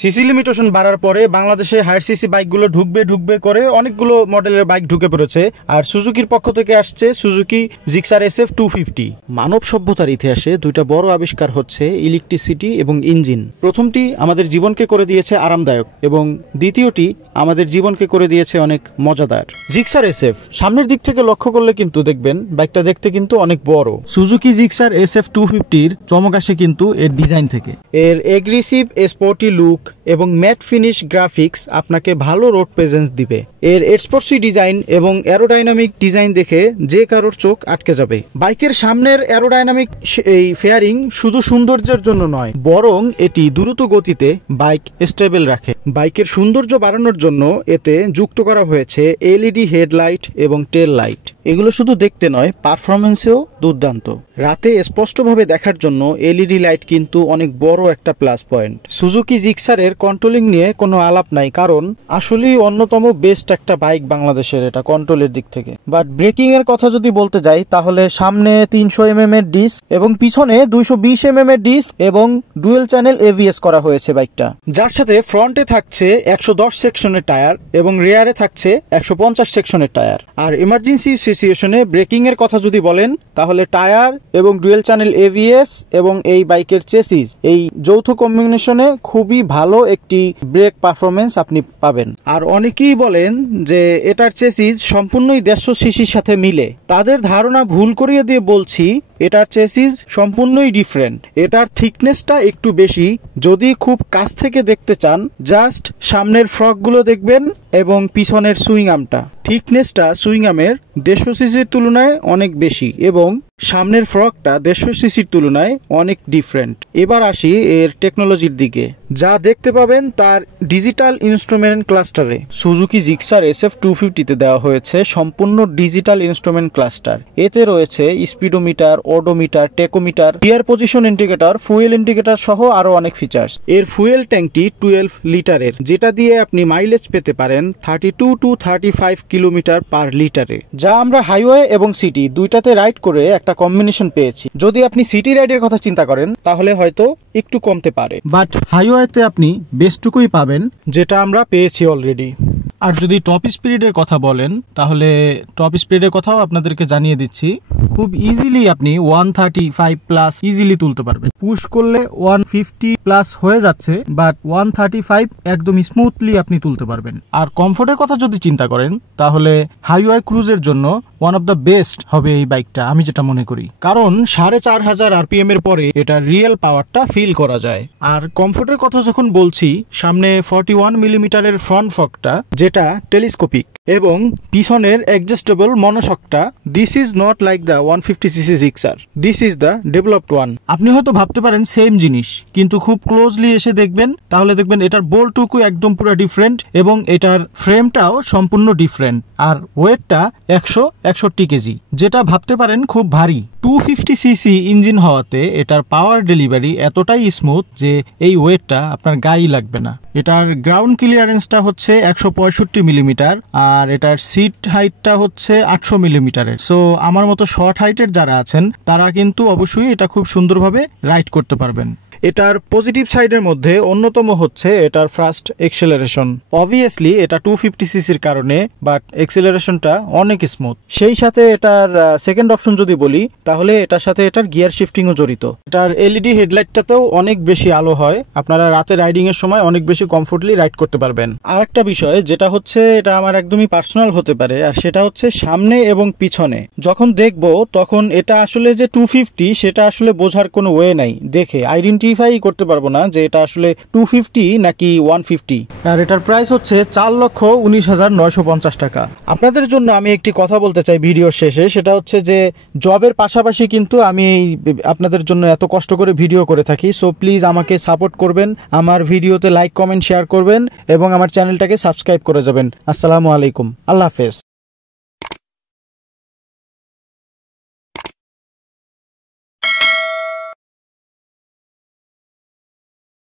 CC limitation বাড়ার পরে বাংলাদেশে হায়ার সিসি বাইকগুলো ঢুকবে করে অনেকগুলো মডেলের বাইক ঢুকে পড়েছে। আর সুজুকির পক্ষ থেকে আসছে সুজুকি জিক্সার SF 250। মানব সভ্যতার ইতিহাসে দুইটা বড় আবিষ্কার হচ্ছে ইলেকট্রিসিটি এবং ইঞ্জিন। প্রথমটি আমাদের জীবনকে করে দিয়েছে আরামদায়ক এবং দ্বিতীয়টি আমাদের জীবনকে করে দিয়েছে অনেক মজাদার। জিক্সার SF সামনের দিক থেকে লক্ষ্য করলে কিন্তু দেখবেন বাইকটা দেখতে কিন্তু অনেক বড়। সুজুকি জিক্সার SF 250-র চমক আসে কিন্তু এর ডিজাইন থেকে। এর এগ্রেসিভ স্পোর্টি লুক এবং ম্যাট ফিনিশ গ্রাফিক্স আপনাকে ভালো রোড প্রেজেন্স দিবে। এর স্পোর্টসি ডিজাইন এবং অ্যারোডাইনামিক ডিজাইন দেখে যে কারোর চোখ আটকে যাবে। বাইকের সামনের অ্যারোডাইনামিক এই ফেয়ারিং শুধু সৌন্দর্যের জন্য নয়, বরং এটি দ্রুত গতিতে বাইক স্টেবল রাখে। বাইকের সৌন্দর্য বাড়ানোর জন্য এতে যুক্ত করা হয়েছে LED হেডলাইট এবং টেল লাইট। এগুলো শুধু দেখতে নয়, পারফরমেন্সেও দুর্দান্ত। রাতে স্পষ্টভাবে দেখার জন্য LED লাইট কিন্তু অনেক বড় একটা প্লাস পয়েন্ট। সুজুকি জিক্সারের কন্ট্রোলিং নিয়ে কোনো আলাপ নাই, কারণ আসলেই অন্যতম বেস্ট একটা বাইক বাংলাদেশের এটা কন্ট্রোলের দিক থেকে। বাট ব্রেকিং এর কথা যদি বলতে যাই তাহলে সামনে 300 mm এর ডিস্ক এবং পিছনে 220 mm এর ডিস্ক এবং ডুয়েল চ্যানেল ABS করা হয়েছে বাইকটা, যার সাথে ফ্রন্টে থাকছে 110 সেকশনের টায়ার এবং রিয়ারে থাকছে 150 সেকশনের টায়ার। আর ইমার্জেন্সি সিচুয়েশনে ব্রেকিং এর কথা যদি বলেন তাহলে টায়ার এবং ডুয়েল চ্যানেল ABS এবং এই বাইকের চেসিস, এই যৌথ কম্বিনেশনে খুবই ভালো একটি ব্রেক পারফরমেন্স আপনি পাবেন। আর অনেকেই বলেন যে এটার চেসিস সম্পূর্ণই 150 সিসির সাথে মিলে। তাদের ধারণা ভুল করিয়ে দিয়ে বলছি, এটার চেসিস সম্পূর্ণই ডিফারেন্ট। এটার থিকনেসটা একটু বেশি। যদি খুব কাছ থেকে দেখতে চান, জাস্ট সামনের ফ্রকগুলো দেখবেন এবং পিছনের সুইং আর্মটা, থিকনেসটা সুইং আর্মের 150 সিসির তুলনায় অনেক বেশি এবং সামনের ফ্রকটা 150 সিসির তুলনায় অনেক ডিফারেন্ট। এবার আসি এর টেকনোলজির দিকে। যা দেখতে পাবেন তার ডিজিটাল ইনস্ট্রুমেন্ট ক্লাস্টারে। সুজুকি জিক্সার SF 250-তে দেওয়া হয়েছে সম্পূর্ণ ডিজিটাল ইনস্ট্রুমেন্ট ক্লাস্টার। এতে রয়েছে speedometer, odometer, tachometer, gear position indicator, fuel indicator সহ আরো অনেক ফিচার্স। এর ফুয়েল ট্যাঙ্কটি 12 লিটারের, যেটা দিয়ে আপনি মাইলেজ পেতে পারেন 32 to 35 কিলোমিটার পার লিটারে, যা আমরা হাইওয়ে এবং সিটি দুইটাতে রাইড করে একটা কম্বিনেশন পেয়েছি। যদি আপনি সিটি রাইডের কথা চিন্তা করেন তাহলে হয়তো একটু কমতে পারে, বাট হাইওয়েতে আপনি বেস্টটুকুই পাবেন যেটা আমরা পেয়েছি অলরেডি। আর যদি টপ স্পিডের কথা বলেন তাহলে টপ স্পিডের কথাও আপনাদেরকে জানিয়ে দিচ্ছি। খুব ইজিলি আপনি 135 প্লাস ইজিলি তুলতে পারবেন। পুশ করলে 150 প্লাস হয়ে যাচ্ছে, বাট 135 একদম স্মুথলি আপনি তুলতে পারবেন। আর কমফোর্টের কথা যদি চিন্তা করেন তাহলে হাইওয়ে ক্রুজের জন্য ওয়ান অফ দ্য বেস্ট হবে এই বাইকটা, আমি যেটা মনে করি। কারণ 4500 RPM এর পরে এটা রিয়েল পাওয়ারটা ফিল করা যায়। আর কমফোর্টের কথা যখন বলছি, সামনে 41 মিলিমিটারের ফ্রন্ট ফকটা যেটা টেলিস্কোপিক এবং পিছনের অ্যাডজাস্টেবল মনোশকটা, this is not like the 150cc Gixxer, this is the developed one. আপনি হয়তো ভাবতে পারেন সেম জিনিস, কিন্তু খুব ক্লোজলি এসে দেখবেন তাহলে দেখবেন এটার বোল্টটুকু একদম পুরো ডিফারেন্ট এবং এটার ফ্রেমটাও সম্পূর্ণ ডিফারেন্ট। আর ওয়েটটা 161 কেজি, যেটা ভাবতে পারেন খুব ভারী। 250cc ইঞ্জিন হওয়াতে এটার পাওয়ার ডেলিভারি এতটাই স্মুথ যে এই ওয়েটটা আপনার গায়ে লাগবে না। এটার গ্রাউন্ড ক্লিয়ারেন্সটা হচ্ছে 165 মিলিমিটার আর এটার সিট হাইটটা হচ্ছে 800 মিলিমিটারের। সো আমার মতো শর্ট হাইটের যারা আছেন তারা কিন্তু অবশ্যই এটা খুব সুন্দরভাবে রাইড করতে পারবেন। এটার পজিটিভ সাইডের মধ্যে অন্যতম হচ্ছে এটার ফাস্ট এক্সেলারেশন। অবভিয়াসলি এটা 250cc-র কারণে, বাট এক্সেলারেশনটা অনেক স্মুথ। সেই সাথে এটার সেকেন্ড অপশন যদি বলি তাহলে এটার সাথে এটার গিয়ার শিফটিংও জড়িত। এটার LED হেডলাইটটাতেও অনেক বেশি আলো হয়, আপনারা রাতে রাইডিং এর সময় অনেক বেশি কমফোর্টলি রাইড করতে পারবেন। আর একটা বিষয় যেটা হচ্ছে, এটা আমার একদমই পার্সোনাল হতে পারে, আর সেটা হচ্ছে সামনে এবং পিছনে যখন দেখবো তখন এটা আসলে যে 250 সেটা আসলে বোঝার কোনো ওয়ে নাই। দেখে আইডেন্টিফাই করতে পারবো না যে এটা আসলে 250 নাকি 150। আর এটার প্রাইস হচ্ছে 4,19,950 টাকা। আপনাদের জন্য আমি একটি কথা বলতে চাই ভিডিও শেষে, সেটা হচ্ছে যে জবের পাশাপাশি কিন্তু আমি আপনাদের জন্য এত কষ্ট করে ভিডিও করে থাকি। সো প্লিজ আমাকে সাপোর্ট করবেন, আমার ভিডিওতে লাইক, কমেন্ট, শেয়ার করবেন এবং আমার চ্যানেলটাকে সাবস্ক্রাইব করে যাবেন। আসসালামু আলাইকুম, আল্লাহ হাফেজ।